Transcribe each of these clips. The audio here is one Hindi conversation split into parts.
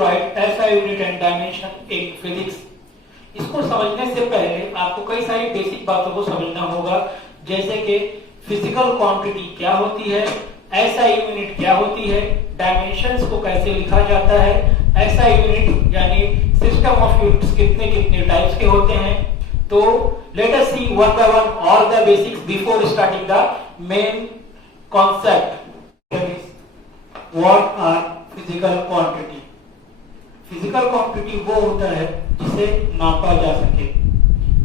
write SI unit and dimension in physics. इसको समझने से पहले आपको कई सारी बेसिक बातों को समझना होगा, जैसे कि फिजिकल क्वांटिटी क्या होती है, SI यूनिट क्या होती है, डायमेंशंस को कैसे लिखा जाता है, SI यूनिट यानी सिस्टम ऑफ यूनिट्स कितने कितने टाइप्स के होते हैं। तो let us see one by one all the basics before starting the main concept. What are physical quantity? Physical quantity वो होता है जिसे नापा जा सके।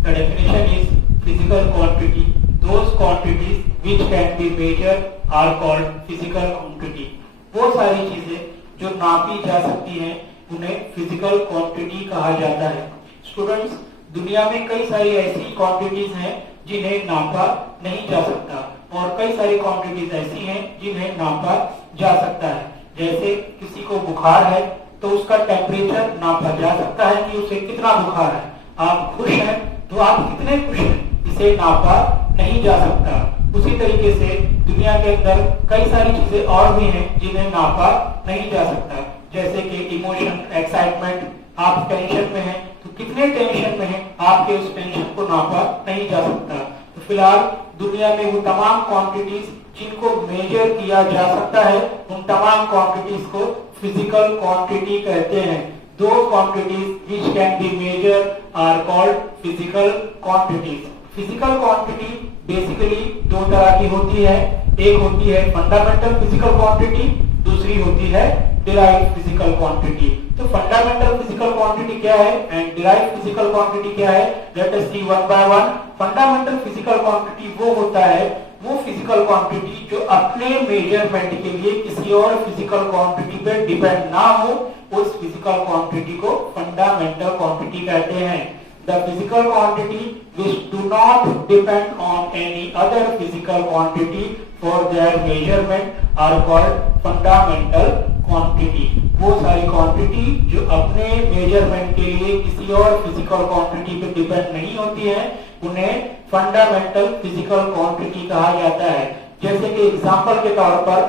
The definition is physical quantity those quantities which can be measured are called physical quantity. वो सारी चीजें जो नापी जा सकती हैं उन्हें फिजिकल क्वांटिटी कहा जाता है। स्टूडेंट्स, दुनिया में कई सारी ऐसी क्वांटिटीज हैं जिन्हें नापा नहीं जा सकता और कई सारी क्वांटिटीज ऐसी हैं जिन्हें नापा जा सकता है। जैसे किसी को बुखार है तो उसका टेम्परेचर नापा जा सकता है कि उसे कितना बुखार है। आप खुश हैं तो आप कितने खुश हैं, इसे नापा नहीं जा सकता। उसी तरीके से दुनिया के अंदर कई सारी चीजें और भी हैं जिन्हें नापा नहीं जा सकता, जैसे कि इमोशन, एक्साइटमेंट। आप टेंशन में हैं तो कितने टेंशन में हैं, आपके उस टेंशन को नापा नहीं जा सकता। तो फिलहाल दुनिया में वो तमाम क्वांटिटीज जिनको मेजर किया जा सकता है, उन तमाम क्वांटिटीज को फिजिकल क्वांटिटी कहते हैं। दो quantities which can be measured are called physical quantities. Physical quantity basically दो तरह की होती है। एक होती है फंडामेंटल फिजिकल क्वांटिटी, दूसरी होती है डिराइव्ड फिजिकल क्वांटिटी। तो फंडामेंटल फिजिकल क्वांटिटी क्या है एंड डिराइव्ड फिजिकल क्वांटिटी क्या है, let us see one by one. Fundamental physical quantity वो होता है, वो फिजिकल क्वांटिटी जो अपने मेजरमेंट के लिए किसी और फिजिकल क्वांटिटी पे डिपेंड ना हो, उस फिजिकल क्वांटिटी को फंडामेंटल क्वांटिटी कहते हैं। The physical quantity which do not depend on any other physical quantity for their measurement are called fundamental quantity. वो सारी क्वांटिटी जो अपने मेजरमेंट के लिए किसी और फिजिकल क्वांटिटी पे डिपेंड नहीं होती है, उन्हें फंडामेंटल फिजिकल क्वांटिटी कहा जाता है। जैसे कि एग्जांपल के तौर पर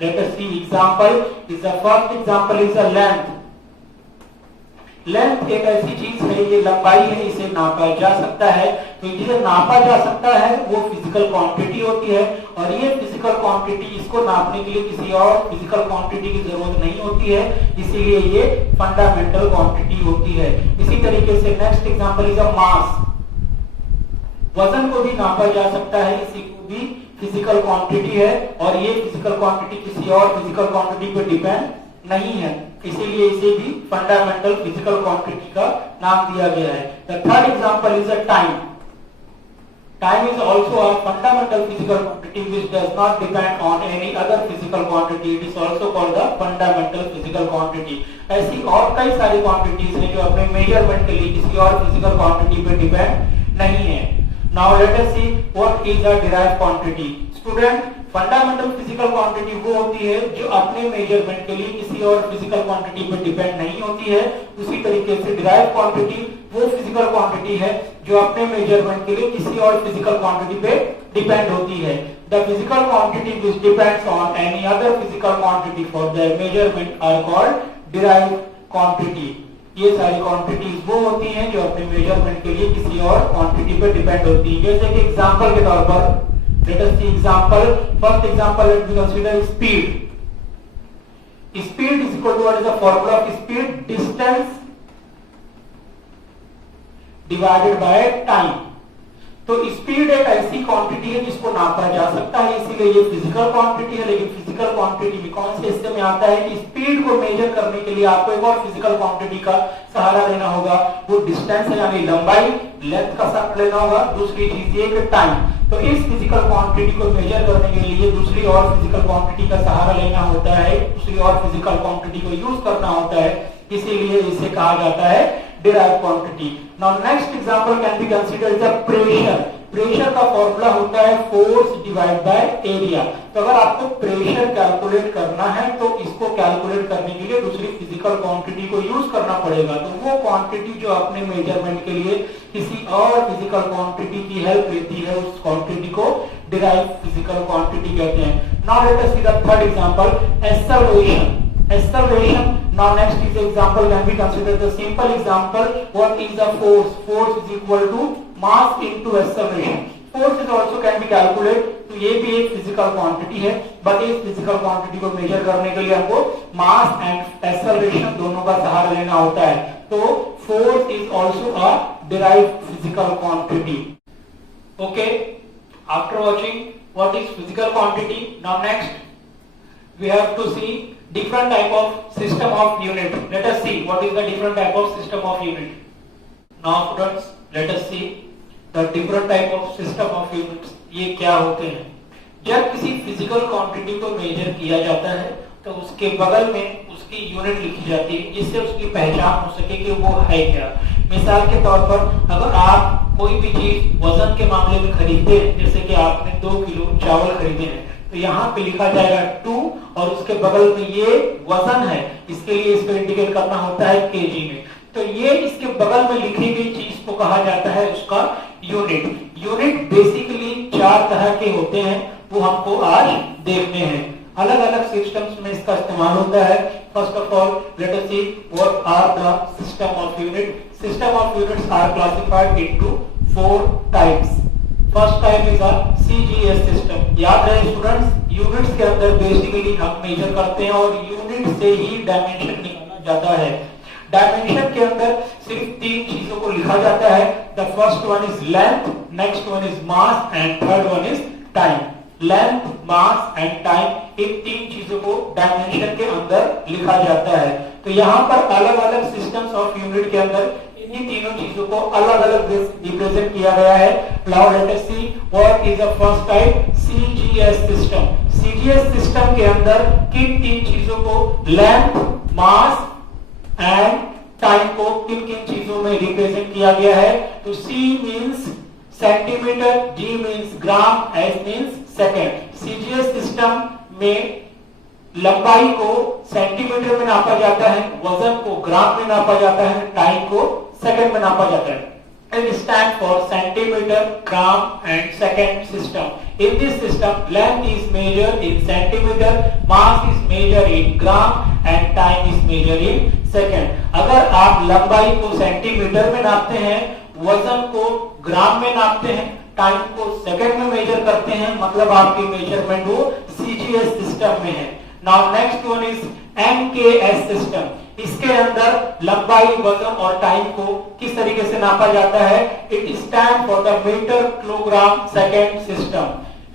let us see example is the first example is the length. Length एक ऐसी चीज है, ये लंबाई है, इसे नापा जा सकता है। तो जिसे नापा जा सकता है वो फिजिकल क्वांटिटी होती है और ये फिजिकल क्वांटिटी, इसको नापने के लिए किसी और फिजिकल क्वांटिटी की जरूरत नहीं होती है, इसीलिए ये फंडामेंटल क्वांटिटी होती है। इसी तरीके से नेक्स्ट एग्जांपल इज अ मास। वजन को भी नापा जा सकता है, इसी को भी फिजिकल क्वांटिटी है और ये फिजिकल क्वांटिटी किसी और फिजिकल क्वांटिटी पर डिपेंड नहीं है, इसीलिए इसे भी फंडामेंटल फिजिकल क्वांटिटी का नाम दिया गया है। The third example is a time. Time is also a fundamental physical quantity which does not depend on any other physical quantity. It is also called the fundamental physical quantity. ऐसी और कई सारी क्वांटिटीज हैं जो अपने मेजरमेंट के लिए किसी और फिजिकल क्वांटिटी पे डिपेंड नहीं है। Now let us see what is a derived quantity. Student, fundamental physical quantity वो होती है जो अपने मेजरमेंट के लिए किसी और फिजिकल क्वांटिटी पर डिपेंड नहीं होती है। उसी तरीके से डिराइव्ड क्वांटिटी वो फिजिकल क्वांटिटी है जो अपने मेजरमेंट के लिए किसी और फिजिकल क्वांटिटी पे डिपेंड होती है। The physical quantity which depends on any other physical quantity for their measurement are called derived quantity. ये सारी क्वांटिटीज वो होती हैं जो अपने मेजरमेंट के लिए किसी और क्वांटिटी पे डिपेंड होती है। जैसे कि एग्जांपल के तौर पर let us see example. First example, let me consider speed. Speed is equal to, what is the formula of speed? Distance divided by time. तो स्पीड एक ऐसी क्वांटिटी है जिसको नापा जा सकता है, इसीलिए ये फिजिकल क्वांटिटी है। लेकिन फिजिकल क्वांटिटी में कौन से हिस्से में आता है कि स्पीड को मेजर करने के लिए आपको एक और फिजिकल क्वांटिटी का सहारा लेना होगा। वो डिस्टेंस है यानी लंबाई, लेंथ का सहारा लेना होगा। दूसरी चीज ये कि टाइम। तो इस फिजिकल क्वांटिटी को मेजर करने के लिए दूसरी और फिजिकल क्वांटिटी का सहारा लेना होता है, दूसरी और फिजिकल क्वांटिटी को यूज करना होता है, इसीलिए इसे कहा जाता है derived quantity. Now next example can be considered the pressure. Pressure का फॉर्मूला होता है फोर्स डिवाइड बाय एरिया। तो अगर आपको प्रेशर कैलकुलेट करना है तो इसको कैलकुलेट करने के लिए दूसरी फिजिकल क्वांटिटी को यूज करना पड़ेगा। तो वो क्वांटिटी जो अपने मेजरमेंट के लिए किसी और फिजिकल क्वांटिटी की हेल्प लेती है, उस क्वांटिटी को डिराइव्ड फिजिकल क्वांटिटी कहते हैं। Now let us see the third example, acceleration. acceleration. Now next is example can be considered the simple example. What is the force? Force is equal to mass into acceleration. Force is also can be calculated. तो ये भी एक फिजिकल क्वांटिटी है, बट इस फिजिकल क्वांटिटी को मेजर करने के लिए हमको मास एंड एक्सेलरेशन दोनों का सहारा लेना होता है. तो force is also a derived physical quantity. Okay, after watching what is physical quantity, now next we have to see different type of system of unit. Let us see what is the different type of system of unit. Now students, let us see the different type of system of units. ये क्या होते हैं? जब किसी फिजिकल क्वांटिटी को मेजर किया जाता है तो उसके बगल में उसकी यूनिट लिखी जाती है जिससे उसकी पहचान हो सके कि वो है क्या. मिसाल के तौर पर अगर आप कोई भी चीज वजन के मामले में खरीदते हैं, जैसे कि आपने 2 किलो चावल खरीदे हैं, तो यहाँ पे लिखा जाएगा 2 और उसके बगल में ये वजन है, इसके लिए इसको इंडिकेट करना होता है केजी में. तो ये इसके बगल में लिखी गई चीज को कहा जाता है उसका यूनिट. यूनिट बेसिकली 4 तरह के होते हैं, वो हमको आज देखने हैं. अलग अलग सिस्टम्स में इसका इस्तेमाल होता है. First of all let us see what are the system of unit. System of units are classified into 4 types. First type is a CGS system. याद रहे स्टूडेंट्स, यूनिट्स के अंदर बेसिकली हम मेजर करते हैं और यूनिट से ही डायमेंशन निकाला जाता है. डायमेंशन के अंदर सिर्फ 3 चीजों को लिखा जाता है. The first one is length, next one is mass and third one is time. Length, mass and time, इन 3 चीजों को डायमेंशन के अंदर लिखा जाता है. तो यहाँ पर अलग अलग सिस्टम्स ऑफ यूनिट के अंदर इन्हीं तीनों चीजों को अलग अलग रिप्रेजेंट किया गया है. Now let us see what is the first type, CGS system. CGS system के अंदर किन 3 चीजों को, लेंथ, मास एंड टाइम को किन किन चीजों में रिप्रेजेंट किया गया है? तो C means centimetre, G means gram, S means second. CGS system में लंबाई को सेंटीमीटर में नापा जाता है, वजन को ग्राम में नापा जाता है, टाइम को सेकंड में नापा जाता है. It stands for centimeter, gram and second system. In this system, length is measured in centimeter, mass is measured in gram and time is measured in second. अगर आप लंबाई को सेंटीमीटर में नापते हैं, वजन को ग्राम में नापते हैं, टाइम को सेकंड में मेजर करते हैं, मतलब आपकी मेजरमेंट वो सीजीएस सिस्टम में है. Now next one is MKS system. इसके अंदर लंबाई, वजन और टाइम को किस तरीके से नापा जाता है? It stand for the metre, kilogram, second system.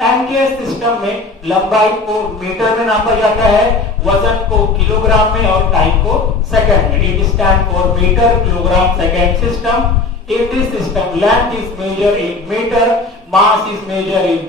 MKS system में लंबाई को मीटर में नापा जाता है, वजन को किलोग्राम में और टाइम को सेकंड में. It stand for metre, kilogram, second system. In this system, length is measured in meter, mass is measured in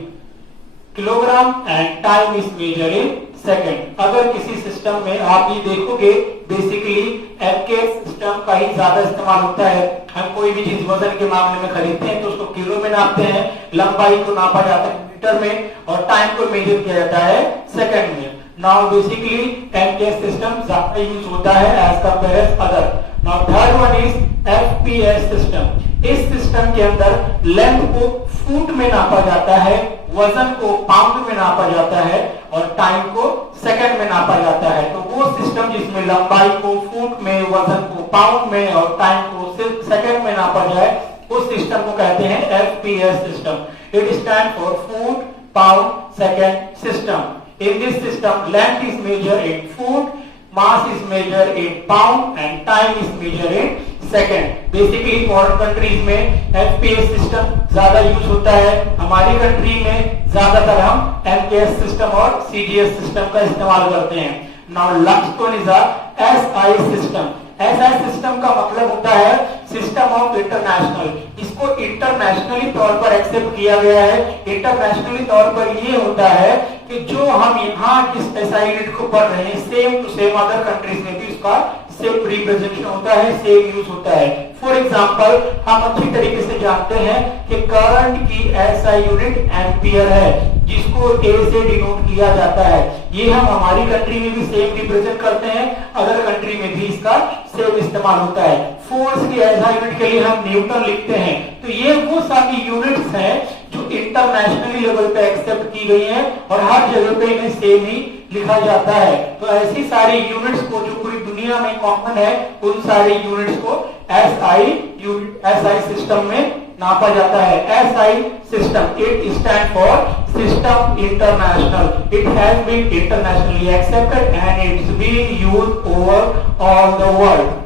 kilogram and time is measured in second. अगर किसी सिस्टम में आप ये देखोगे बेसिकली एमकेएस सिस्टम का ही ज्यादा इस्तेमाल होता है. हम कोई भी चीज वजन के मामले में खरीदते हैं तो उसको किलो में नापते हैं, लंबाई को नापा जाता है मीटर में और टाइम को मेजर किया जाता है सेकंड में. नाउ बेसिकली एमकेएस सिस्टम ज्यादा यूज होता है as compare as other. Now third one is FPS system. इस सिस्टम के अंदर लेंथ को फुट में नापा जाता है, वजन को पाउंड में नापा जाता है और टाइम को सेकंड में नापा जाता है. तो वो सिस्टम जिसमें लंबाई को फुट में, वजन को पाउंड में और टाइम को सिर्फ सेकंड में नापा जाए, उस सिस्टम को कहते हैं FPS system. It stand for foot, pound, second system. In this system, length is measured in foot, mass is measured in pound, and time is measured in second. Basically, foreign countries में FPS system ज्यादा यूज होता है. हमारी कंट्री में ज्यादातर हम MKS system और CGS system का इस्तेमाल करते हैं. Now, last one is a SI system. SI system का मतलब होता है सिस्टम ऑफ इंटरनेशनल. इसको इंटरनेशनली तौर पर एक्सेप्ट किया गया है. इंटरनेशनली तौर पर ये होता है कि जो हम यहाँ जिस एसआई यूनिट को पढ़ रहे हैं same to same other countries में भी उसका सेम रिप्रेजेंटेशन होता है, सेम यूज होता है. फॉर एग्जांपल, हम अच्छी तरीके से जानते हैं कि करंट की एसआई यूनिट एम्पियर है जिसको ए से डिनोट किया जाता है. ये हम हमारी कंट्री में भी सेम रिप्रेजेंट करते हैं, अदर कंट्री में भी इसका सेम इस्तेमाल होता है. फोर्स की एसआई यूनिट के लिए हम न्यूटन लिखते हैं. तो ये वो सारी यूनिट्स हैं जो इंटरनेशनली लेवल पे एक्सेप्ट की गई हैं और हर जगह पे इन्हें सेम ही लिखा जाता है। तो ऐसी सारी यूनिट्स को जो पूरी दुनिया में कॉमन है, उन सारी यूनिट्स को एसआई सिस्टम में नापा जाता है। SI system, it stand for system international. It has been internationally accepted and it's been used over all the world.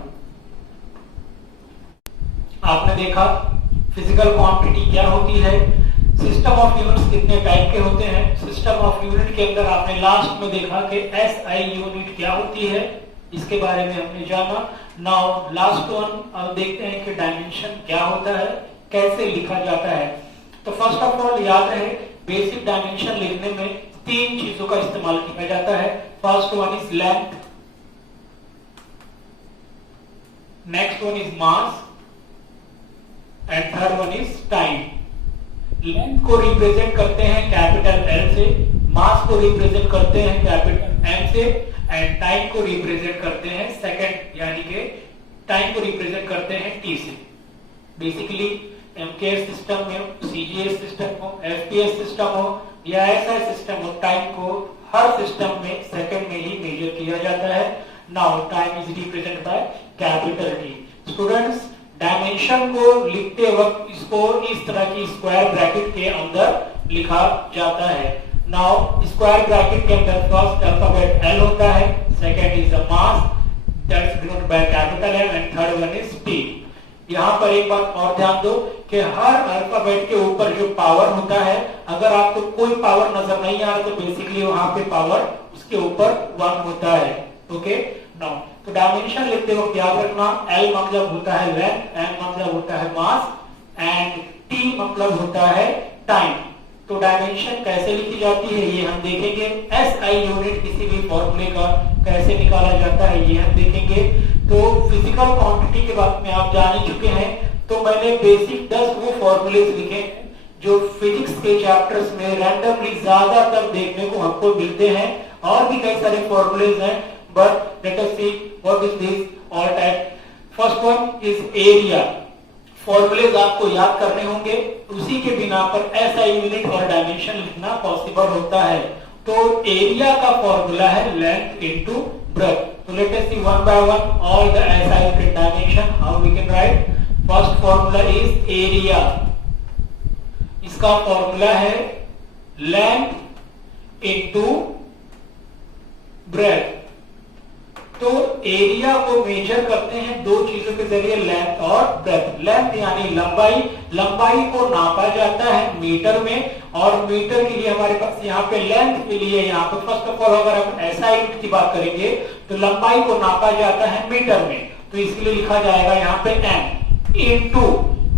आपने देखा फिजिकल क्वांटिटी क्या होती है, सिस्टम ऑफ यूनिट्स कितने टाइप के होते हैं। सिस्टम ऑफ यूनिट के अंदर आपने लास्ट में देखा कि एसआई यूनिट क्या होती है, इसके बारे में हमने जाना। नाउ लास्ट वन अब देखते हैं कि डायमेंशन क्या होता है, कैसे लिखा जाता है। तो फर्स्ट ऑफ ऑल याद रहे, बेसिक डायमेंशन लिखने में तीन चीजों का इस्तेमाल किया जाता है। First one is length, next one is mass and third one is time. Length को रिप्रेजेंट करते हैं कैपिटल एल से, मास को रिप्रेजेंट करते हैं कैपिटल एम से एंड टाइम को रिप्रेजेंट करते हैं सेकंड, यानी कि टाइम को रिप्रेजेंट करते हैं टी से। बेसिकली एमकेएस सिस्टम में, सीजीएस सिस्टम हो, एफपीएस सिस्टम हो या एसआई सिस्टम हो, टाइम को हर सिस्टम में सेकंड में ही मेजर किया जाता है। Now time is represent by capital T. Students, dimension को लिखते वक्त इसको इस तरह की स्क्वायर ब्रैकेट के अंदर लिखा जाता है। नाउ स्क्वायर ब्रैकेट के अंदर फर्स्ट अल्फाबेट एल होता है, second is the mass that's denoted by capital M and third one is T. यहां पर एक बात और ध्यान दो कि हर अल्फाबेट के ऊपर जो पावर होता है, अगर आपको कोई पावर नजर नहीं आ रहा तो बेसिकली वहां पे पावर उसके ऊपर 1 होता है। ओके, नाउ तो डायमेंशन लिखते वक्त याद रखना, एल मतलब होता है लेंथ, एम मतलब होता है मास एंड टी मतलब होता है टाइम। तो डायमेंशन कैसे लिखी जाती है ये हम देखेंगे। एसआई यूनिट किसी भी फॉर्मूले का कैसे निकाला जाता है ये हम देखेंगे। तो फिजिकल क्वांटिटी के बारे में आप जान ही चुके हैं, तो मैंने बेसिक 10 वो फॉर्मूलेज लिखे जो फिजिक्स के चैप्टर्स में रैंडमली ज्यादातर देखने को हमको मिलते हैं। और भी कई सारे फॉर्मूलेज हैं, but let us see what is this all type. First one is area. Formulas आपको याद करने होंगे, उसी के बिना पर एसआई यूनिट और डायमेंशन लिखना पॉसिबल होता है। तो एरिया का फॉर्मूला है लेंथ इनटू ब्रेथ। तो let us see one by one all the SI unit dimension how we can write. First formula is area, इसका फॉर्मूला है लेंथ इनटू ब्रेथ। तो एरिया को मेजर करते हैं दो चीजों के जरिए, लेंथ और ब्रेथ। लेंथ यानी लंबाई, लंबाई को नापा जाता है मीटर में, और मीटर के लिए हमारे पास यहाँ पे लेंथ के लिए यहाँ पे फर्स्ट ऑफ ऑल अगर हम एसआई यूनिट की बात करेंगे तो लंबाई को नापा जाता है मीटर में, तो इसके लिए लिखा जाएगा यहाँ पे एम इनटू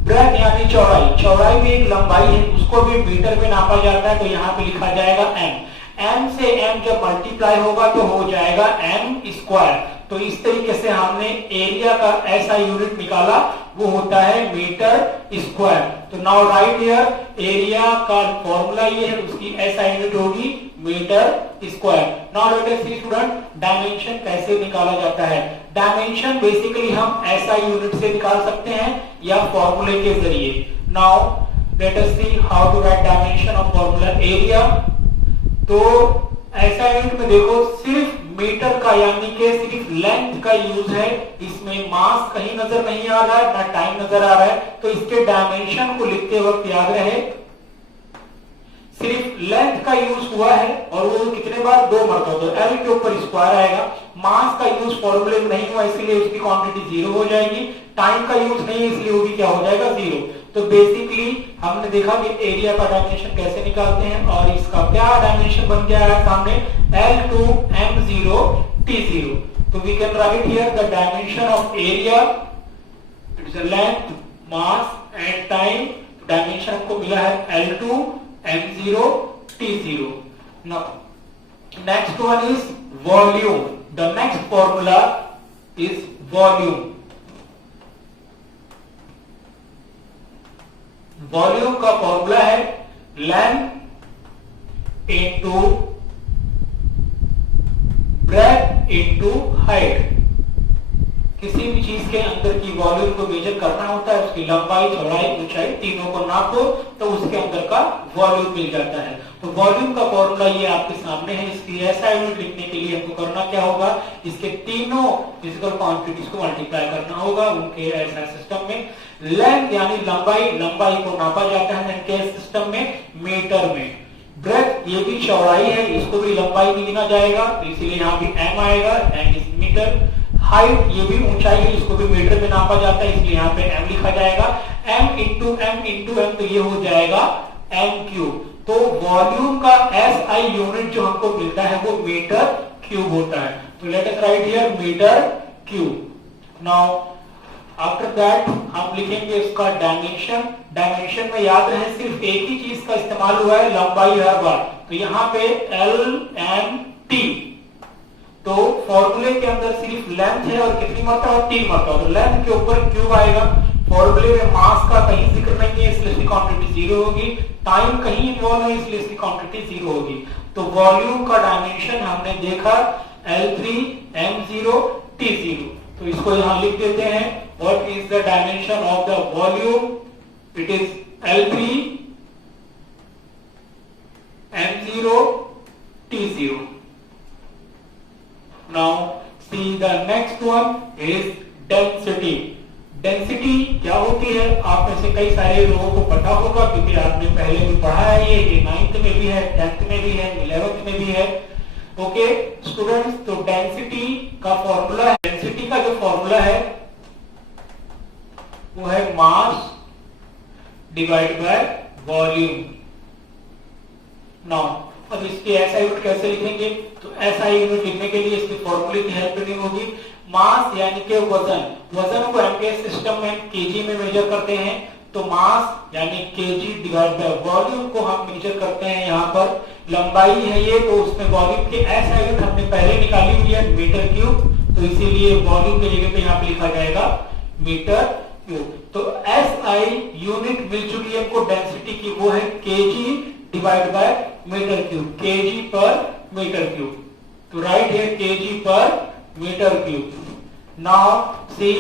ब्रेथ यानी चौड़ाई। चौड़ाई भी एक लंबाई है, उसको भी मीटर में नापा जाता है, तो यहाँ पे लिखा जाएगा एम। m से m जब मल्टीप्लाई होगा तो हो जाएगा m स्क्वायर। तो इस तरीके से हमने एरिया का ऐसा यूनिट निकाला, वो होता है मीटर स्क्वायर। तो नाउ राइट हियर एरिया का फॉर्मूला ये है, उसकी ऐसा यूनिट होगी metre square. Now let us see student dimension कैसे निकाला जाता है। डायमेंशन बेसिकली हम ऐसा यूनिट से निकाल सकते हैं या फॉर्मूले के जरिए। Now let us see how to write dimension of formula area. तो ऐसा यूनिट में देखो सिर्फ मीटर का यानी कि सिर्फ लेंथ का यूज है, इसमें मास कहीं नजर नहीं आ रहा है, ना टाइम नजर आ रहा है। तो इसके डायमेंशन को लिखते वक्त याद रहे सिर्फ लेंथ का यूज हुआ है, और वो कितने बार, 2 मरतबा। तो एल के ऊपर स्क्वायर आएगा। मास का यूज फॉर्मूले में नहीं हुआ इसलिए उसकी क्वांटिटी 0 हो जाएगी। टाइम का यूज नहीं है इसलिए वो भी क्या हो जाएगा, 0। तो बेसिकली हमने देखा कि एरिया का डायमेंशन कैसे निकालते हैं, और इसका क्या डायमेंशन बन गया है सामने L2 M0 T0। तो we can write here the dimension of area, it's a length, mass and time. Dimension हमको मिला है L2 M0 T0। Now next one is volume. The next formula is volume. Volume का फॉर्मूला है length into breadth into height. किसी भी चीज के अंदर की वॉल्यूम को मेजर करना होता है, उसकी लंबाई, चौड़ाई, ऊंचाई तीनों को नापो तो उसके अंदर का वॉल्यूम मिल जाता है। तो वॉल्यूम का फॉर्मूला ये आपके सामने है। इसकी ऐसा यूनिट लिखने के लिए हमको करना क्या होगा, इसके तीनों फिजिकल क्वांटिटीज को मल्टीप्लाई करना होगा उनके ऐसा सिस्टम में। लेंथ यानी लंबाई, लंबाई को नापा जाता है इनके सिस्टम में मीटर में। ब्रेथ ये भी चौड़ाई है, इसको भी लंबाई में गिना जाएगा, तो इसीलिए यहाँ भी m आएगा, m इज मीटर। हाइट ये भी ऊंचाई है, इसको भी मीटर में नापा जाता है, इसलिए यहाँ पे m लिखा जाएगा। m इंटू m तो ये हो जाएगा m क्यूब। तो वॉल्यूम का SI यूनिट जो हमको मिलता है वो मीटर क्यूब होता है। तो let us write here metre cube. Now after that हम लिखेंगे इसका डायमेंशन। डायमेंशन में याद रहे सिर्फ एक ही चीज का इस्तेमाल हुआ है, लंबाई हर बार। तो यहाँ पे LMT, तो फॉर्मूले के अंदर सिर्फ लेंथ है और कितनी मरतबा, 3 मरतबा। तो लेंथ के ऊपर क्यूब आएगा। फॉर्मूले में मास का कहीं जिक्र नहीं है, इसलिए इसकी क्वांटिटी 0 होगी। टाइम कहीं इन्वॉल्व है, इसलिए इसकी क्वांटिटी 0 होगी। तो वॉल्यूम का डायमेंशन हमने देखा L3 M0 T0। तो इसको यहां लिख देते हैं। What is the dimension of the volume? It is L3 M0 T0। Now see the next one is density. Density क्या होती है, आप में से कई सारे लोगों को पता होगा क्योंकि आपने पहले भी पढ़ा है, ये 9th में भी है, 10th में भी है, 11th में भी है। ओके स्टूडेंट्स, तो डेंसिटी का फॉर्मूला है, डेंसिटी का जो फॉर्मूला है वो है मास डिवाइड बाय वॉल्यूम। नाउ अब इसकी ऐसा यूनिट कैसे लिखेंगे, तो ऐसा यूनिट लिखने के लिए इसके फॉर्मूले की हेल्प लेनी होगी। मास यानी कि वजन, वजन को एमकेएस सिस्टम में केजी में मेजर करते हैं। तो मास यानी केजी डिवाइड बाय वॉल्यूम को हम मेजर करते हैं। यहाँ पर लंबाई है ये, तो उसमें वॉल्यूम की ऐसा यूनिट हमने पहले निकाली हुई है मीटर क्यूब, तो इसीलिए वॉल्यूम की जगह पे यहाँ पे लिखा जाएगा मीटर क्यूब। तो SI यूनिट मिल चुकी है हमको डेंसिटी की, वो है kg divide by metre cube, kg per metre cube. तो राइट है kg per metre cube. Now see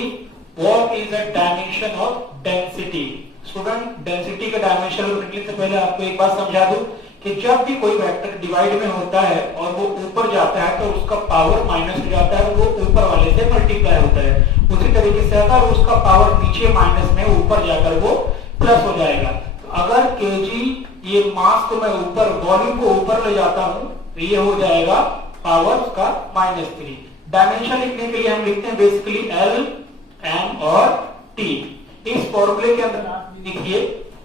what is the dimension of density. Student, density का डायमेंशन लिखने से पहले आपको एक बात समझा दूं कि जब भी कोई वेक्टर डिवाइड में होता है और वो ऊपर जाता है तो उसका पावर माइनस हो जाता है, वो ऊपर वाले से मल्टीप्लाई होता है। उसी तरीके से अगर उसका पावर नीचे माइनस में ऊपर जाकर वो प्लस हो जाएगा। तो अगर केजी ये मास को मैं ऊपर, वॉल्यूम को ऊपर ले जाता हूं तो ये हो जाएगा पावर का -3। डायमेंशन लिखने के लिए हम लिखते हैं बेसिकली L, M और T। इस फॉर्मूले के अंदर आप लिखिए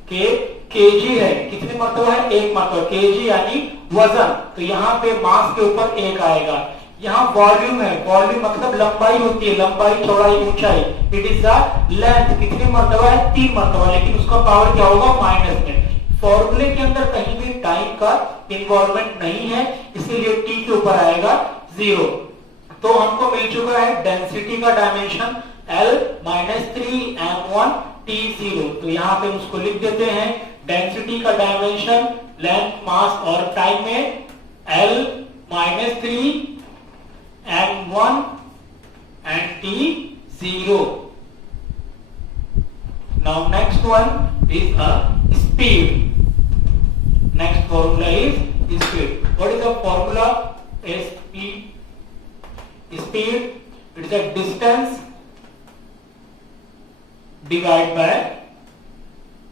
कि केजी है, कितनी मरतबा है, 1 मरतबा। केजी यानी वजन, तो यहाँ पे मास के ऊपर 1 आएगा। यहाँ वॉल्यूम है, वॉल्यूम मतलब लंबाई होती है, लंबाई, चौड़ाई, ऊंचाई। इट इज द लेंथ, कितनी मरतबा है, 3 मरतबा, लेकिन उसका पावर क्या होगा, माइनस में। फॉर्मूले के अंदर कहीं भी टाइम का इन्वॉल्वमेंट नहीं है, इसीलिए टी के ऊपर आएगा 0। तो हमको मिल चुका है डेंसिटी का डायमेंशन L-3 M1 T0। तो यहाँ पे उसको लिख देते हैं। डेंसिटी का डायमेंशन लेंथ, मास और टाइम में L-3 M1 and T0। Now next one is a speed. Next formula is speed. What is the formula? Speed. Speed, it is a distance divided by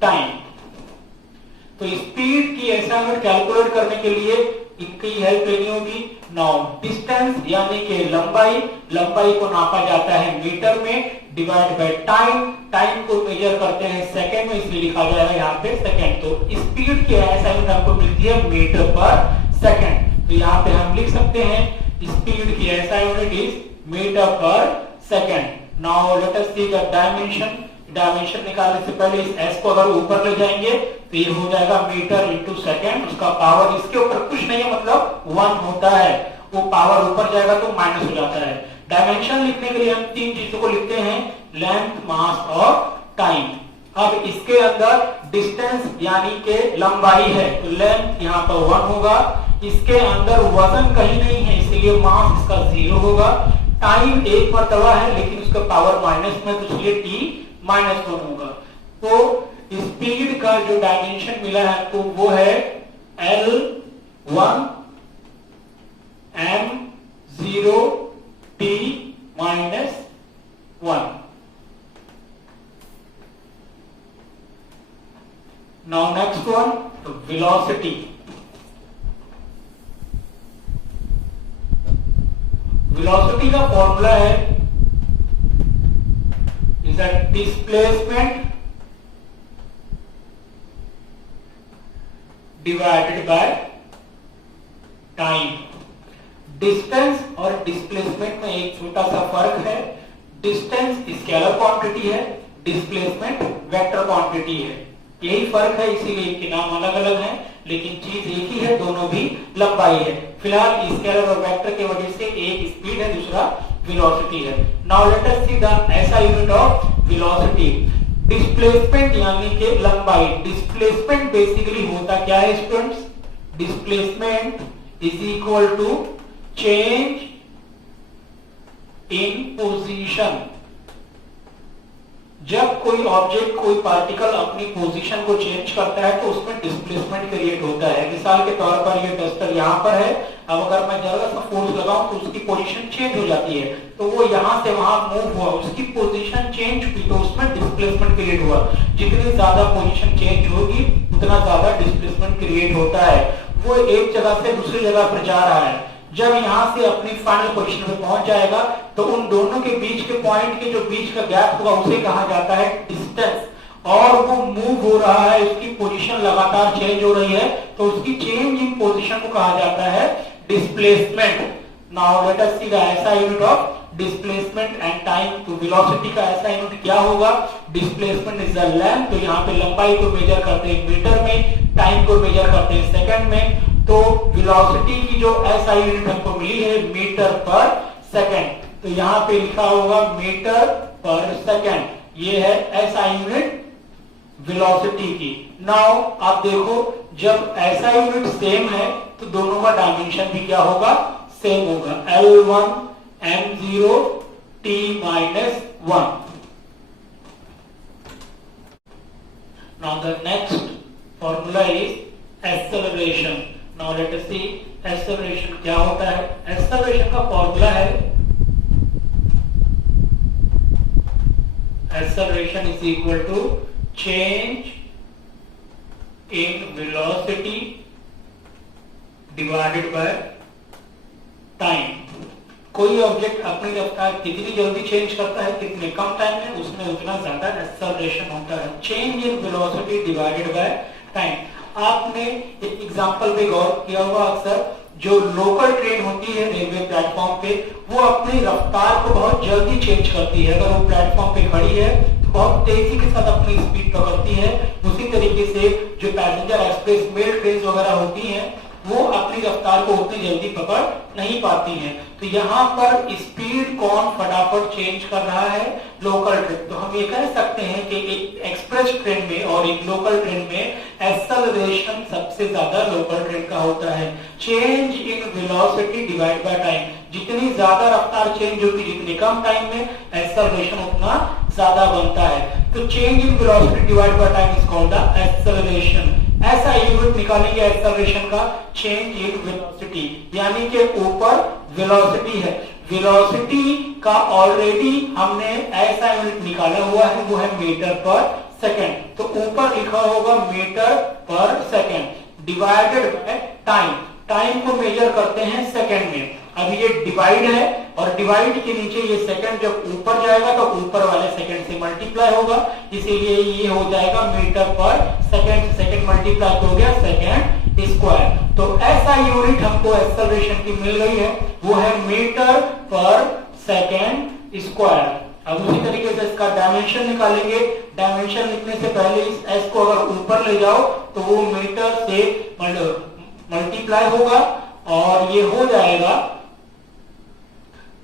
time. तो स्पीड की ऐसा यूनिट कैलकुलेट करने के लिए इनकी हेल्प लेनी होगी। नाउ डिस्टेंस यानी कि लंबाई, लंबाई को नापा जाता है मीटर में, डिवाइड बाय टाइम, टाइम को मेजर करते हैं सेकंड में, इसलिए लिखा जाएगा यहाँ पे सेकंड। तो स्पीड की ऐसा यूनिट आपको मिलती है मीटर पर सेकंड। तो यहाँ पे हम लिख सकते हैं स्पीड की ऐसा unit is metre per second. Now let us see the dimension. Dimension निकालने से पहले इस s को अगर ऊपर ले जाएंगे तो ये हो जाएगा मीटर इंटू सेकेंड। उसका पावर इसके ऊपर कुछ नहीं है, मतलब 1 होता है। वो पावर ऊपर जाएगा तो माइनस हो जाता है। डायमेंशन लिखने के लिए हम 3 चीजों को लिखते हैं, लेंथ, मास और टाइम। अब इसके अंदर डिस्टेंस यानी कि लंबाई है, तो लेंथ यहाँ पर 1 होगा। इसके अंदर वजन कहीं नहीं है, इसलिए मास इसका 0 होगा। टाइम एक मरतबा है लेकिन उसका पावर माइनस में, तो इसलिए t -1 होगा। तो स्पीड का जो डायमेंशन मिला है आपको वो है L1 m0 t -1। Now next one, the velocity. Velocity का फॉर्मूला है is a displacement divided by time. Distance और डिस्प्लेसमेंट में एक छोटा सा फर्क है। डिस्टेंस स्केलर क्वांटिटी है, डिस्प्लेसमेंट वेक्टर क्वांटिटी है। यही फर्क है, इसीलिए इनके नाम अलग अलग हैं, लेकिन चीज एक ही है, दोनों भी लंबाई है। फिलहाल स्केलर और वेक्टर के वजह से एक स्पीड है, दूसरा वेलोसिटी है। Now let us see the SI unit of velocity. Displacement यानी कि लंबाई। डिस्प्लेसमेंट बेसिकली होता क्या है students? Displacement is equal to change in position. जब कोई ऑब्जेक्ट, कोई पार्टिकल अपनी पोजीशन को चेंज करता है तो उसमें डिस्प्लेसमेंट क्रिएट होता है। मिसाल के तौर पर ये डस्टर यहाँ पर है, अब अगर मैं जरा सा फोर्स लगाऊं तो उसकी पोजीशन चेंज हो जाती है, तो वो यहाँ से वहां मूव हुआ, उसकी पोजीशन चेंज हुई तो उसमें डिस्प्लेसमेंट क्रिएट हुआ। जितनी ज्यादा पोजीशन चेंज होगी उतना ज्यादा डिस्प्लेसमेंट क्रिएट होता है। वो एक जगह से दूसरी जगह पर जा रहा है, जब यहां से अपनी फाइनल पोजीशन पे पहुंच जाएगा तो उन दोनों के बीच के पॉइंट के जो बीच का गैप होगा उसे कहा जाता है डिस्टेंस। और वो मूव हो रहा है, उसकी पोजीशन लगातार चेंज हो रही है, तो उसकी चेंज इन पोजीशन को कहा जाता है displacement. Now let us see the SI unit of displacement and time. तो वेलोसिटी का एसआई यूनिट क्या होगा? Displacement is the length. तो यहाँ पे लंबाई को मेजर करते हैं मीटर में, टाइम को मेजर करते हैं सेकंड में। तो वेलोसिटी की जो एसआई यूनिट हमको मिली है मीटर पर सेकंड, तो यहाँ पे लिखा होगा मीटर पर सेकंड। ये है एसआई यूनिट वेलोसिटी की। नाउ आप देखो, जब एसआई यूनिट सेम है तो दोनों का डायमेंशन भी क्या होगा? सेम होगा, L1 m0 t -1। Now the next formula is acceleration. Now let us see acceleration क्या होता है। acceleration का फॉर्मूला है acceleration is equal to change in velocity divided by time। कोई ऑब्जेक्ट अपनी रफ्तार कितनी जल्दी चेंज करता है, कितने कम टाइम में, उसमें उतना ज्यादा एक्सेलरेशन होता है। Change in velocity divided by time. आपने एक एग्जांपल पे गौर किया होगा, अक्सर जो लोकल ट्रेन होती है रेलवे प्लेटफॉर्म पे, वो अपनी रफ्तार को बहुत जल्दी चेंज करती है। अगर वो प्लेटफॉर्म पे खड़ी है तो बहुत तेजी के साथ अपनी स्पीड पकड़ती है। उसी तरीके से जो पैसेंजर एक्सप्रेस मेल ट्रेन वगैरह होती हैं वो अपनी रफ्तार को उतनी जल्दी पकड़ नहीं पाती हैं। तो यहाँ पर स्पीड कौन फटाफट चेंज कर रहा है? Local train. तो हम ये कह सकते हैं कि एक एक्सप्रेस ट्रेन में और एक लोकल ट्रेन में एक्सेलरेशन सबसे ज्यादा लोकल ट्रेन का होता है। Change in velocity divide by time. जितनी ज्यादा रफ्तार चेंज होगी, जितने कम टाइम में एक्सेलरेशन उतना ज्यादा बनता है। तो change in velocity divide by time is called the acceleration. ऐसा यूनिट निकालेंगे एक्सेलरेशन का, चेंज इन वेलोसिटी, यानी कि ऊपर वेलोसिटी है, वेलोसिटी का ऑलरेडी हमने ऐसा यूनिट निकाला हुआ है, वो है मीटर पर सेकंड। तो ऊपर लिखा होगा metre per second divided by time. Time को मेजर करते हैं सेकंड में। अब ये डिवाइड है और डिवाइड के नीचे ये सेकंड जब ऊपर जाएगा तो ऊपर वाले सेकंड से मल्टीप्लाई होगा, इसीलिए ये हो जाएगा metre per second. Second multiply हो गया सेकंड स्क्वायर। तो ऐसा यूनिट हमको एक्सेलरेशन की मिल गई है, वो है मीटर पर सेकंड स्क्वायर। अब उसी तरीके से इसका डायमेंशन निकालेंगे। डायमेंशन लिखने से पहले इस s को अगर ऊपर ले जाओ तो वो मीटर से मल्टीप्लाई होगा और ये हो जाएगा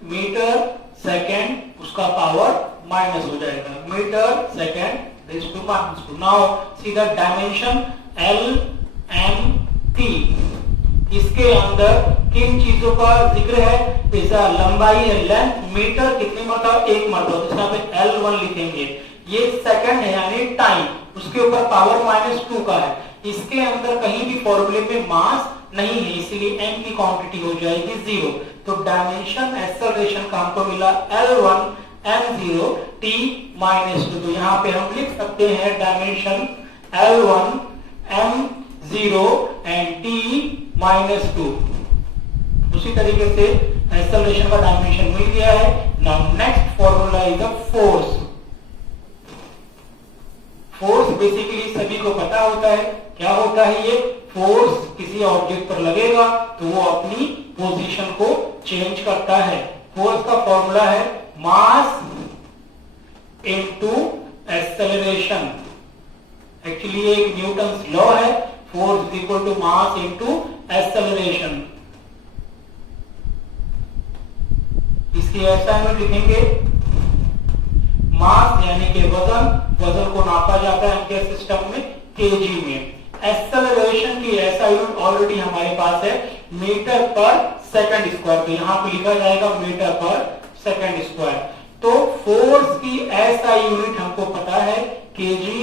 मीटर सेकंड, उसका पावर माइनस हो जाएगा, metre second raise to -2। Now see the dimension L M T। इसके अंदर किन चीजों का जिक्र है? जैसा लंबाई है, लेंथ, मीटर कितनी मरतबा? एक मरतबा, तो इसका पे L1 लिखेंगे। ये सेकंड है यानी टाइम, उसके ऊपर पावर -2 का है। इसके अंदर कहीं भी फॉर्मूले में मास नहीं है, इसलिए m की क्वांटिटी हो जाएगी 0। तो डायमेंशन एक्सेलरेशन का हमको मिला L1 m0 t -2। तो यहाँ पे हम लिख सकते हैं dimension L1 m0 and t -2। उसी तरीके से एक्सेलरेशन का डायमेंशन मिल गया है। Now next formula is the force. Force basically सभी को पता होता है, क्या होता है ये? फोर्स किसी ऑब्जेक्ट पर लगेगा तो वो अपनी पोजीशन को चेंज करता है। फोर्स का फॉर्मूला है मास इनटू एक्सेलरेशन। एक्चुअली ये एक न्यूटन्स लॉ है, force is equal to mass into acceleration. इसकी असाइनमेंट लिखेंगे, मास यानी कि वजन, वजन को नापा जाता है इनके सिस्टम में केजी में। एक्सेलरेशन की ऐसा यूनिट ऑलरेडी हमारे पास है मीटर पर सेकंड स्क्वायर, तो यहां पे लिखा जाएगा मीटर पर सेकंड स्क्वायर। तो फोर्स की ऐसा यूनिट हमको पता है kg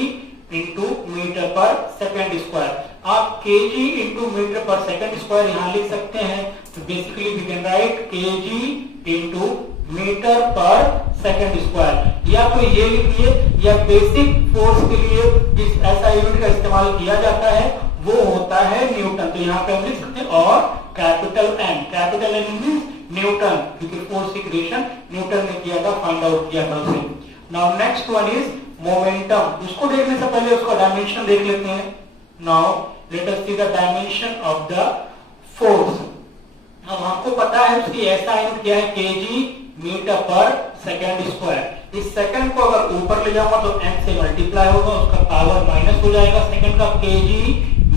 into metre per second square. आप kg into metre per second square यहां लिख सकते हैं। तो basically we can write kg into metre per second square, या तो ये लिखिए, या बेसिक फोर्स के लिए जिस ऐसा यूनिट का इस्तेमाल किया जाता है वो होता है न्यूटन। तो यहाँ पे हम लिख सकते हैं और कैपिटल एन मींस न्यूटन, क्योंकि फोर्स की क्रिएशन न्यूटन ने किया था, फाइंड आउट किया था उसे। Now next one is momentum. उसको देखने से पहले उसका डायमेंशन देख लेते हैं। Now let us see the dimension of the force. अब हमको पता है उसकी ऐसा यूनिट क्या है, KG metre per second square. इस सेकंड को अगर ऊपर ले जाऊंगा तो n से मल्टीप्लाई होगा, उसका पावर माइनस हो जाएगा सेकंड का, केजी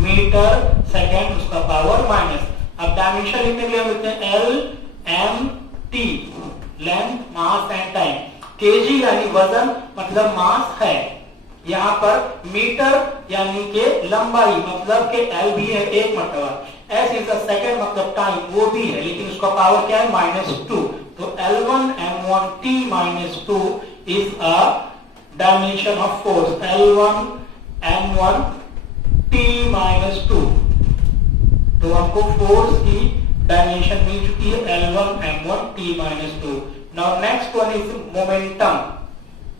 मीटर सेकंड, उसका पावर माइनस। अब डायमेंशन लिखने के लिए हम लिखते हैं L M T, length, mass and time. KG यानी वजन, मतलब मास है। यहाँ पर मीटर यानी के लंबाई, मतलब के L भी है एक मरतबा। S इज द सेकंड, मतलब टाइम, वो भी है, लेकिन उसका पावर क्या है? -2। तो L1 m1 t -2 is a dimension of force, L1 m1 t -2। तो हमको फोर्स की डायमेंशन मिल चुकी है L1 m1 t -2। Now next one is momentum.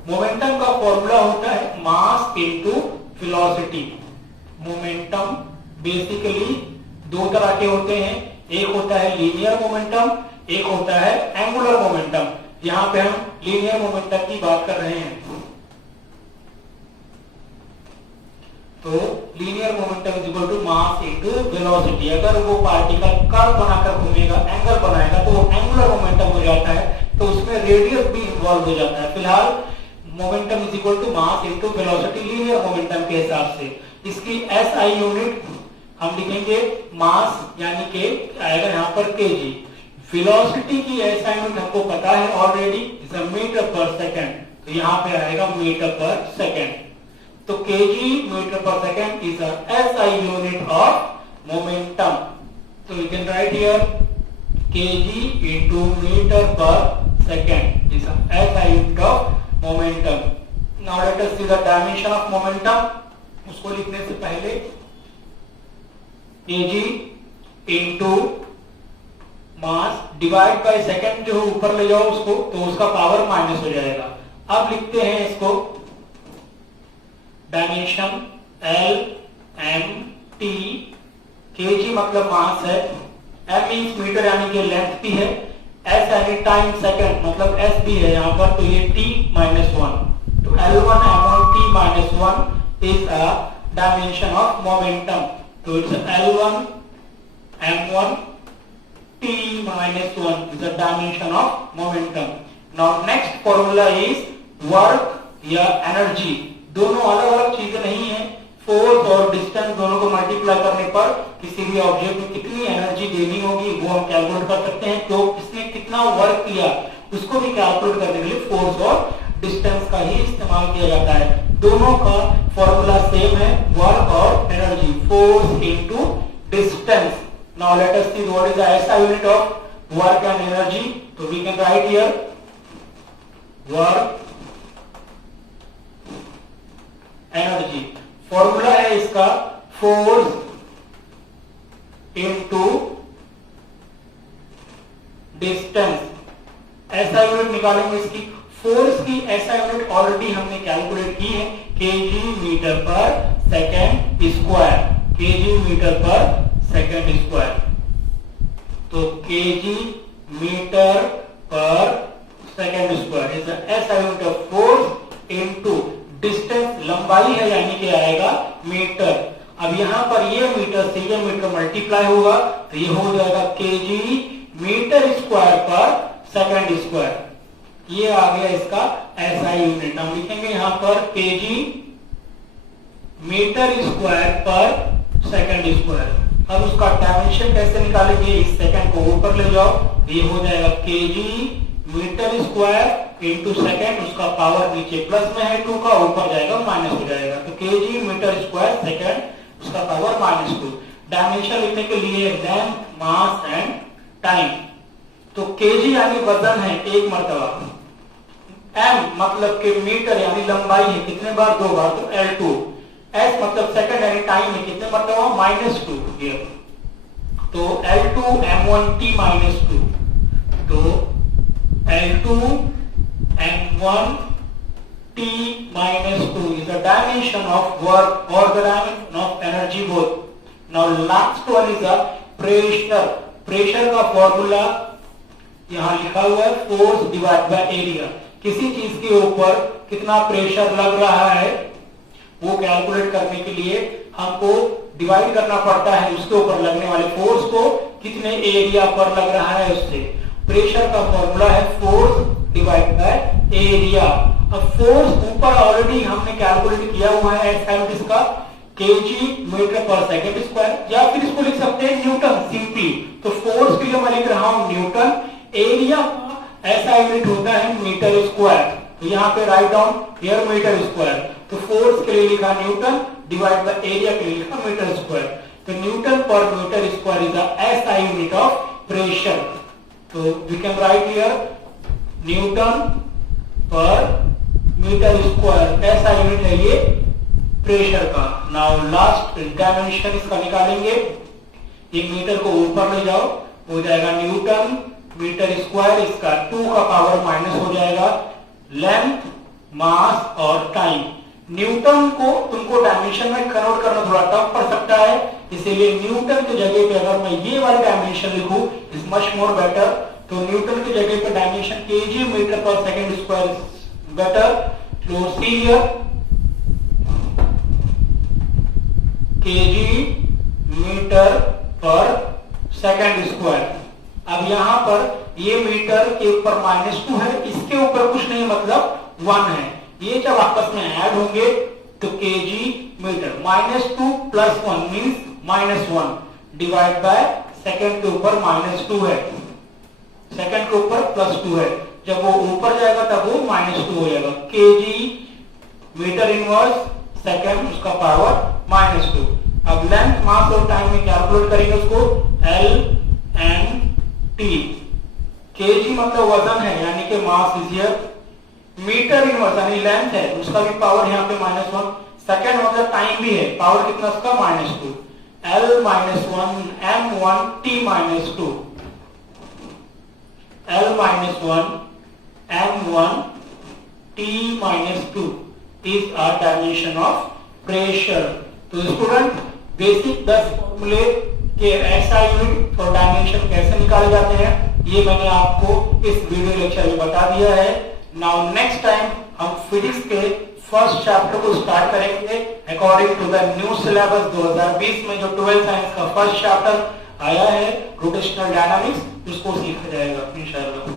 Momentum का फॉर्मूला होता है मास इनटू वेलोसिटी। मोमेंटम बेसिकली दो तरह के होते हैं, एक होता है लीनियर मोमेंटम, एक होता है एंगुलर मोमेंटम। यहां पे हम लीनियर मोमेंटम की बात कर रहे हैं। तो linear momentum is equal to mass into velocity. अगर वो पार्टिकल कर्व बनाकर घूमेगा, एंगल बनाएगा, तो वो एंगुलर मोमेंटम हो जाता है, तो उसमें रेडियस भी इन्वॉल्व हो जाता है। फिलहाल momentum is equal to mass into velocity linear momentum के हिसाब से। इसकी एसआई यूनिट हम लिखेंगे मास यानी के आएगा यहाँ पर केजी। वेलोसिटी की ऐसा यूनिट हमको पता है already, is metre per second, तो यहाँ पे आएगा मीटर पर सेकंड। तो KG metre per second is SI unit of momentum. तो we can write here KG into metre per second is SI unit of momentum. Now let us see the dimension of momentum. उसको लिखने से पहले KG into mass divide by second, जो ऊपर ले जाओ उसको, तो उसका पावर माइनस हो जाएगा। अब लिखते हैं इसको dimension L M T, KG मतलब मास है, M मींस मीटर यानी कि लेंथ भी है, S यानी टाइम सेकंड मतलब S भी है यहाँ पर, तो ये T -1। तो L1 M1 T -1 is a dimension of momentum. तो it's L1 M1 T -1 is the dimension of momentum. Now next formula is work या energy। दोनों अलग अलग चीजें नहीं है। फोर्स और डिस्टेंस दोनों को मल्टीप्लाई करने पर किसी भी ऑब्जेक्ट में कितनी एनर्जी देनी होगी वो हम कैलकुलेट कर सकते हैं। तो इसने कितना वर्क किया उसको भी कैलकुलेट करने के लिए फोर्स और डिस्टेंस का ही इस्तेमाल किया जाता है। दोनों का फॉर्मूला सेम है, वर्क और energy, force into distance. Now let us see what is the SI unit of work and energy. So we can write here work energy. Formula है इसका फोर्स इनटू डिस्टेंस. ऐसा यूनिट निकालेंगे इसकी. फोर्स की ऐसा यूनिट ऑलरेडी हमने कैलकुलेट की है, केजी मीटर पर सेकेंड स्क्वायर. केजी मीटर पर सेकेंड स्क्वायर. तो केजी मीटर पर second square is the SI unit of force into distance. लंबाई है यानी कि आएगा मीटर. अब यहां पर ये मीटर से ये मीटर मल्टीप्लाई होगा तो ये हो जाएगा केजी मीटर स्क्वायर पर सेकेंड स्क्वायर. ये आ गया इसका एसआई यूनिट. हम लिखेंगे यहां पर केजी मीटर स्क्वायर पर सेकेंड स्क्वायर. अब उसका डायमेंशन कैसे निकालेंगे? इस सेकंड को ऊपर ले जाओ, ये हो जाएगा kg metre square into second. उसका पावर नीचे प्लस में है 2 का, ऊपर जाएगा माइनस हो जाएगा. तो केजी मीटर स्क्वायर सेकेंड, उसका पावर -2. डायमेंशन लिखने के लिए लेंथ, मास एंड टाइम. तो केजी यानी वजन है एक मर्तबा. एम मतलब के मीटर यानी लंबाई है, कितने बार? 2 बार, तो L2. एस मतलब सेकंड यानी टाइम है, कितने मर्तबा? -2. तो L2 M1T -2. तो L2 M1T -2 is the dimension of work or the dimension of energy both. Now last one is the pressure. Pressure का फॉर्मूला यहाँ लिखा हुआ है फोर्स डिवाइड बाय एरिया. किसी चीज के ऊपर कितना प्रेशर लग रहा है वो कैलकुलेट करने के लिए हमको डिवाइड करना पड़ता है उसके ऊपर लगने वाले फोर्स को कितने एरिया पर लग रहा है उससे. प्रेशर का फॉर्मूला है फोर्स डिवाइड बाय एरिया. अब फोर्स ऊपर ऑलरेडी हमने कैलकुलेट किया हुआ है इसका केजी मीटर पर सेकेंड स्क्वायर, या फिर इसको लिख सकते हैं न्यूटन सिंपली. तो फोर्स के लिए मैं लिख रहा हूं न्यूटन. एरिया ऐसा यूनिट होता है मीटर स्क्वायर. तो यहाँ पे write down here metre square. तो फोर्स के लिए लिखा न्यूटन, डिवाइड बाय एरिया के लिए लिखा मीटर स्क्वायर. तो newton per metre square is the SI unit of pressure. तो we can write here newton per metre square ऐसा यूनिट है ये प्रेशर का. नाउ लास्ट डायमेंशन इसका निकालेंगे. ये मीटर को ऊपर ले जाओ, हो जाएगा न्यूटन मीटर स्क्वायर. इसका 2 का पावर माइनस हो जाएगा. लेंथ, मास और टाइम. न्यूटन को तुमको डायमेंशन में कन्वर्ट करना थोड़ा टफ पड़ सकता है, इसीलिए न्यूटन की जगह पे अगर मैं ये वाला डायमेंशन लिखूं इज मच मोर बेटर. तो न्यूटन की जगह पे डायमेंशन केजी मीटर पर सेकेंड स्क्वायर बेटर. तो सी हियर केजी मीटर पर सेकेंड स्क्वायर. अब यहां पर ये मीटर के ऊपर -2 है, इसके ऊपर कुछ नहीं मतलब 1 है. ये जब आपस में ऐड होंगे तो KG metre -2 plus 1 means -1 divide by second के ऊपर -2 है, सेकेंड के ऊपर +2 है. जब वो ऊपर जाएगा तब वो -2 हो जाएगा. केजी मीटर इनवर्स सेकेंड, उसका पावर -2. अब लेंथ, मास और टाइम में कैलकुलेट करेंगे उसको L/N/T. केजी मतलब वजन है यानी कि mass is here. Metre inverse यानी लेंथ है, उसका भी पावर यहाँ पे -1. सेकेंड मतलब टाइम भी है, पावर कितना उसका? -2. L-1 M1T -2. L-1 M1T -2 is a dimension of pressure. तो स्टूडेंट बेसिक 10 फॉर्मूले के ऐसा यूनिट और डायमेंशन कैसे निकाले जाते हैं ये मैंने आपको इस वीडियो लेक्चर में बता दिया है. नाउ नेक्स्ट टाइम हम फिजिक्स के फर्स्ट चैप्टर को स्टार्ट करेंगे according to the new syllabus 2020 में जो 12th साइंस का फर्स्ट चैप्टर आया है रोटेशनल डायनामिक्स, उसको सीखा जाएगा इंशाल्लाह.